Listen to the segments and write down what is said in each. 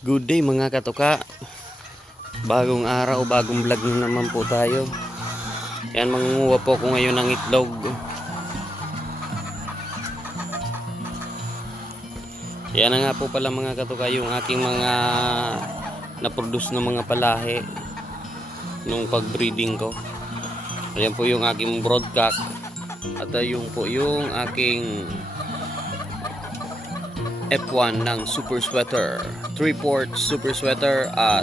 Good day mga katuka. Bagong araw, bagong vlog na naman po tayo. Yan, mangunguha po ko ngayon ng itlog. Yan nga po pala mga katuka yung aking mga na-produce ng mga palahi nung pag-breeding ko. Ayan po yung aking broadcock. At yung po yung aking F1 ng Super Sweater. 3-port Super Sweater at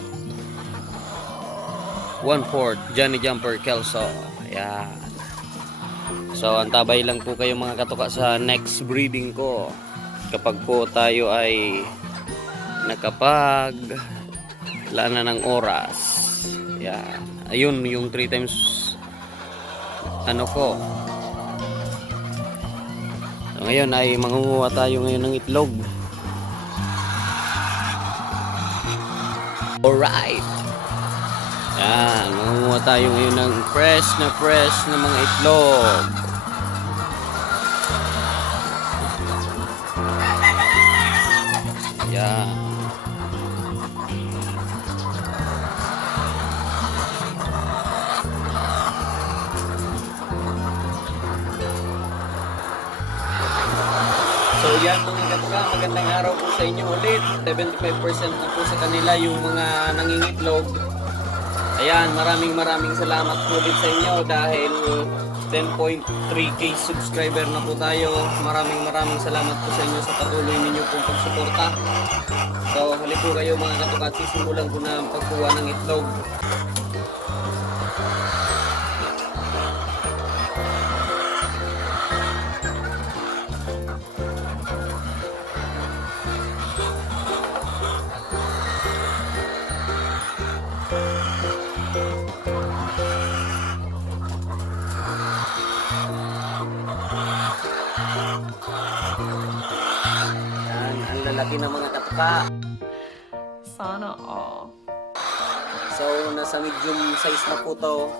1-port Johnny Jumper Kelso. Ayan. So, antabay lang po kayo mga katuka sa next breeding ko. Kapag po tayo ay nakapag lana ng oras. Ayan. Ayun, yung 3 times ano ko. So, ngayon ay mangunguha tayo ngayon ng itlog. Alright. Yan, mangunguha tayo ngayon ng fresh na fresh na mga itlog. Yan. Yan mga katuka, magandang araw po sa inyo ulit. 75% na po sa kanila yung mga nangingitlog. Ayan, maraming maraming salamat po ulit sa inyo dahil 10.3k subscriber na po tayo. Maraming maraming salamat po sa inyo sa patuloy ninyo pong pagsuporta. So halik po kayo mga katuka at sisimulan ko na ang pagkuha ng itlog. Ang lalaki ng mga katuka. Sana all. So, nasa medium size na po to.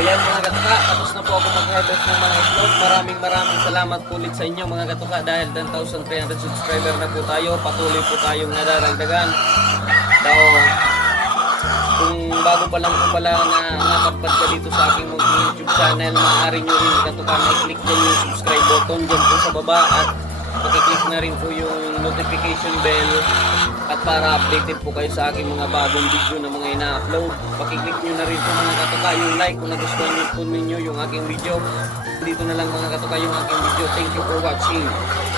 Yan mga katuka, tapos na po ako mag-harvest ng mga itlog. Maraming maraming salamat po ulit sa inyo mga katuka dahil 10,300 subscriber na po tayo. Patuloy po tayong nadadagdagan. So, kung bago pa lang po pala na nakapad ka dito sa aking YouTube channel, maaari nyo rin katuka na i-click din yung subscribe button dyan po sa baba at pakiclick na rin po yung notification bell at para updated po kayo sa aking mga bagong video na mga ina-upload. Pakiclick nyo na rin po mga katuka yung like kung nagustuhan nyo po ninyo yung aking video. Dito na lang mga katuka yung aking video. Thank you for watching.